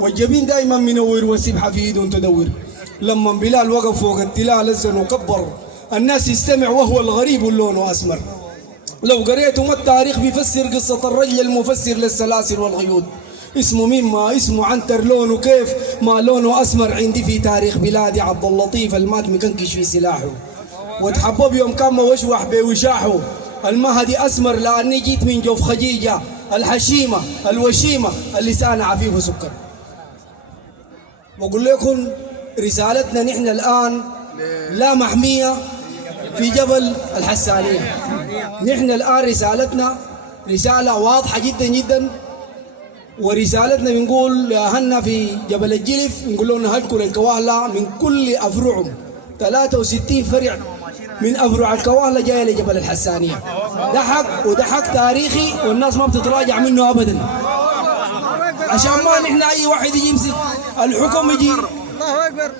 والجبين دائما منور والسبحة في ايدهم تدور. لما بلال وقف فوق التلال أذن وكبر الناس يستمع وهو الغريب لونه أسمر. لو قريتم التاريخ بيفسر قصة الرجل المفسر للسلاسل والغيود، اسمه مين ما اسمه عنتر، لونه كيف ما لونه أسمر. عندي في تاريخ بلادي عبد اللطيف المات مكنكش في سلاحه، وتحبب يوم كان موشوح بوشاحه. المهدي أسمر لأني جيت من جوف خجيجة الحشيمة الوشيمة اللسان عفيف وسكر. بقول لكم رسالتنا نحن الآن لا محمية في جبل الحسانية. نحن الآن رسالتنا رسالة واضحة جدا جدا، ورسالتنا بنقول لأهلنا في جبل الجلف نقول لهم نهلكوا للكواهلة من كل أفرعهم. 63 فرع من أفرع الكواهلة جاية لجبل الحسانية. ده حق وده حق تاريخي والناس ما بتتراجع منه أبدا، عشان ما نحن أي واحد يجي يمسك الحكم يجي. الله أكبر.